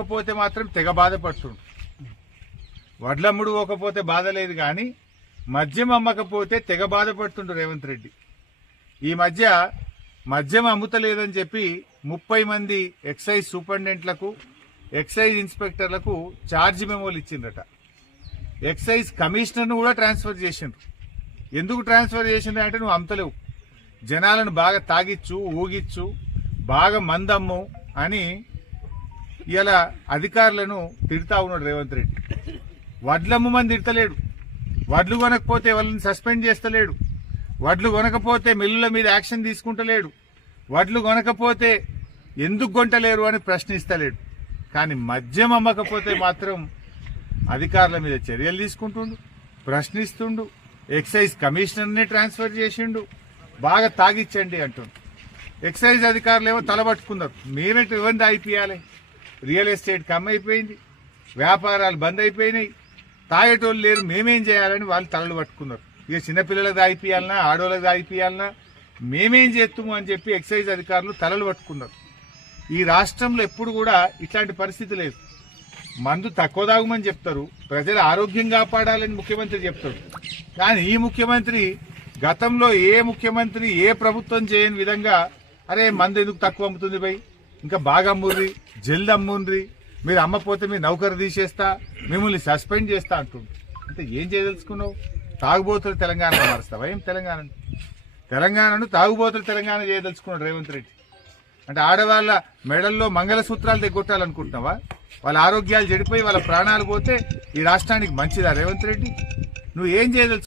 పోతే మాత్రం తెగ బాధపడుతుండు. వడ్లమ్ముడు పోకపోతే బాధ లేదు కానీ మద్యం అమ్మకపోతే తెగ బాధపడుతుండు రేవంత్ రెడ్డి. ఈ మధ్య మద్యం అమ్ముతలేదని చెప్పి ముప్పై మంది ఎక్సైజ్ సూపరింటెండెంట్లకు ఎక్సైజ్ ఇన్స్పెక్టర్లకు ఛార్జ్ మెమోలు ఇచ్చిండ్రట. ఎక్సైజ్ కమిషనర్ను కూడా ట్రాన్స్ఫర్ చేసిండ్రు. ఎందుకు ట్రాన్స్ఫర్ చేసిండ్రు అంటే నువ్వు అమ్ముతలేవు. జనాలను బాగా తాగిచ్చు ఊగిచ్చు బాగా మందమ్ము అని ఇలా అధికారులను తిడతా ఉన్నాడు రేవంత్ రెడ్డి. వడ్లమ్మ మంది తిడతలేడు. వడ్లు కొనకపోతే వాళ్ళని సస్పెండ్ చేస్తలేడు. వడ్లు కొనకపోతే మిల్లుల మీద యాక్షన్ తీసుకుంటలేడు. వడ్లు కొనకపోతే ఎందుకు కొంటలేరు అని ప్రశ్నిస్తలేడు. కానీ మద్యం అమ్మకపోతే మాత్రం అధికారుల మీద చర్యలు తీసుకుంటుండు ప్రశ్నిస్తుండు ఎక్సైజ్ కమిషనర్ని ట్రాన్స్ఫర్ చేసిండు బాగా తాగిచ్చండి అంటుండు. ఎక్సైజ్ అధికారులు ఏమో తలబట్టుకున్నారు మేమేంటి ఇవ్వండి అయిపోయాలి. రియల్ ఎస్టేట్ కమ్ అయిపోయింది. వ్యాపారాలు బంద్ అయిపోయినాయి. తాగేటోళ్ళు లేరు. మేమేం చేయాలని వాళ్ళు తలలు పట్టుకున్నారు. ఇక చిన్నపిల్లలకు తాగిపియాలన్నా ఆడవాళ్ళకి తాగిపియాలన్నా మేమేం చేస్తాము అని చెప్పి ఎక్సైజ్ అధికారులు తలలు పట్టుకున్నారు. ఈ రాష్ట్రంలో ఎప్పుడు కూడా ఇట్లాంటి పరిస్థితి లేదు. మందు తక్కువ తాగమని చెప్తారు. ప్రజల ఆరోగ్యం కాపాడాలని ముఖ్యమంత్రి చెప్తారు. కానీ ఈ ముఖ్యమంత్రి గతంలో ఏ ముఖ్యమంత్రి ఏ ప్రభుత్వం చేయని విధంగా అరే మందు ఎందుకు తక్కువ అమ్ముతుంది భయ్ ఇంకా బాగా అమ్ముర్రి జల్ది అమ్ముండ్రి మీరు అమ్మపోతే మీరు నౌకరు తీసేస్తా మిమ్మల్ని సస్పెండ్ చేస్తా అంటుండ్రు అంటే ఏం చేయదలుచుకున్నావు? తాగుబోతులు తెలంగాణ మారుస్తావా? ఏం తెలంగాణ తెలంగాణను తాగుబోతులు తెలంగాణ చేయదలుచుకున్నాడు రేవంత్ రెడ్డి. అంటే ఆడవాళ్ళ మెడల్లో మంగళసూత్రాలు తెగొట్టాలనుకుంటున్నావా? వాళ్ళ ఆరోగ్యాలు చెడిపోయి వాళ్ళ ప్రాణాలు పోతే ఈ రాష్ట్రానికి మంచిదా రేవంత్ రెడ్డి? నువ్వు ఏం చేయదలుచు